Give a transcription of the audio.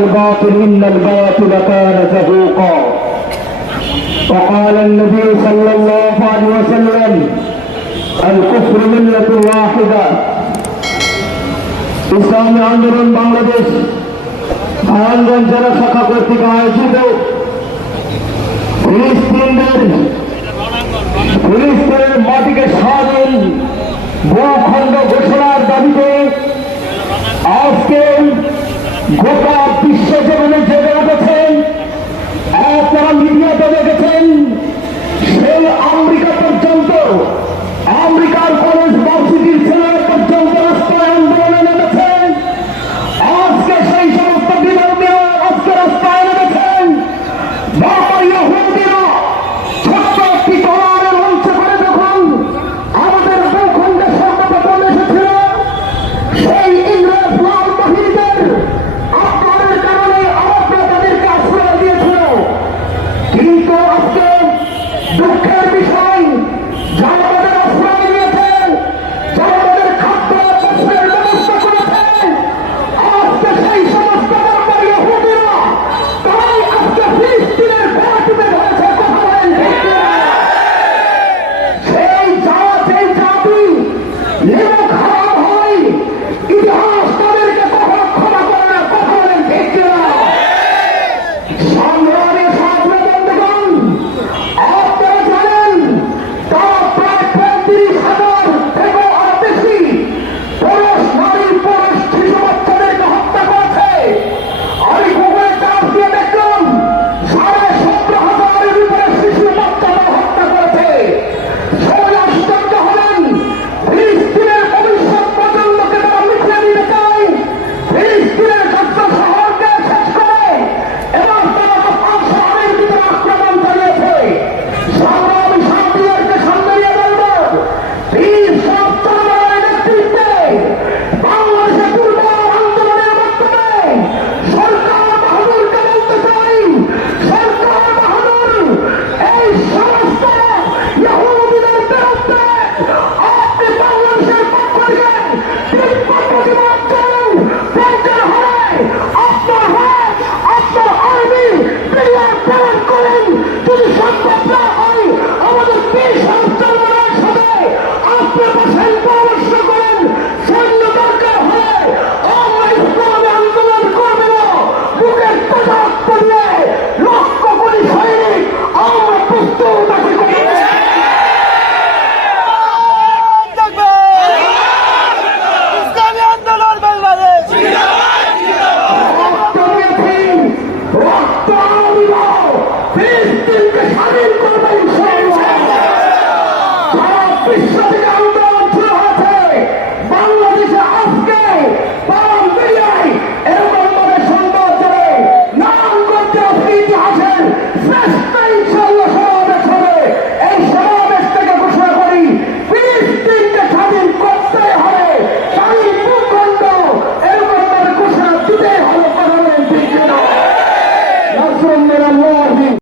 الباطل إن الباطل كان زهوقا وقال النبي صلى الله عليه وسلم الكفر ملة واحدة ইসলামী আন্দোলন বাংলাদেশ নারায়ণগঞ্জ জেলা শাখা কর্তৃক আয়োজিত ফিলিস্তিনের মাটিকে স্বাধীন ভূখণ্ড ঘোষণার দাবিতে আজকে গোটা বিশ্ব জীবনে জেগে উঠেছেন। আপনারা মিডিয়াতে দেখেছেন সেই আমেরিকা পর্যন্ত, আমেরিকার কলেজ ভার্সিটির ছেলেরা পর্যন্ত রাস্তায় আন্দোলনে নেমেছেন। আজকে সেই সমস্ত বিরোধীরা আজকে রাস্তায় নেমেছেন। ইহুদিরা ছোট্ট একটি ডলারের অংশ করে যখন আমাদের ভূখণ্ডে সর্বপ্রথম এসেছিল, সেই ইংরেজ লাল বাহিনীদের আপনাদের কারণে আমাদের তাদেরকে আশ্রয় দিয়েছিল। কিন্তু আজকে দুঃখের বিষয়, যারা আমাদের আশ্রয় দিয়েছে, যারা আমাদের খাদ্য বস্ত্রের ব্যবস্থা করেছে, আজকে সেই সমস্ত ইহুদিরা তারাই আজকে ফিলিস্তিনের ঘর তুলে ধরেছে। কথা বলেন সেই জাতি নিমক হারাম হয়, ইতিহাস তাদেরকে কখনো ক্ষমা করে না। কথা বলেন ঠিক কিনা? সংগ্রামী ছাত্র বন্ধুগণ, আপনারা জানেন তারা প্রায় 35,000 থেকেও আরো বেশি পুরুষ, নারী, পুরুষ, শিশু বাচ্চাদেরকে হত্যা করেছে। আমি গুগলে চাপ দিয়ে দেখলাম 17,500-এর উপরে শিশু বাচ্চারা হত্যা করেছে। সবাই আশ্চর্য হলেন, ফিলিস্তিনের ভবিষ্যৎ প্রজন্মকে তারা মিটিয়ে দিতে চায়, ফিলিস্তিনের কার্য শহরকে শেষ করে এবং তারা তো 500 আমের ভিতরে আক্রমণ চালিয়েছে। সংগ্রামী সাথীদেরকে সামনে নিয়ে বলব, বীর সপ্তমের নেতৃত্বে বাংলাদেশে দুর্বল আন্দোলনের মাধ্যমে সরকার বাহাদুরকে বলতে চাই, সরকার বাহাদুর এই সমস্ত ইহুদিদের বিরুদ্ধে আপনি বাংলাদেশের পক্ষ থেকে তীব্র প্রতিবাদ করুন। প্রয়োজন হলে আপনার হয়ে আপনার আর্মি ক্লিয়ার প্রেরণ করুন। যদি সম্ভব না হয় আমাদের বীর সন্তানদের সাথে আপনি বসেন, পরামর্শ করেন। সৈন্য দরকার হলে আমরা ইসলামী আন্দোলন করবে না, বুকের তথার্থ নিয়ে লক্ষ কোটি সৈনিক আমরা প্রস্তুত আছি। ইসলামী আন্দোলন বাংলাদেশ রক্ত দিয়েছি, রক্ত দিব, ফিলিস্তিনকে স্বাধীন করবে ইনশাআল্লাহ। সারা বিশ্ব থেকে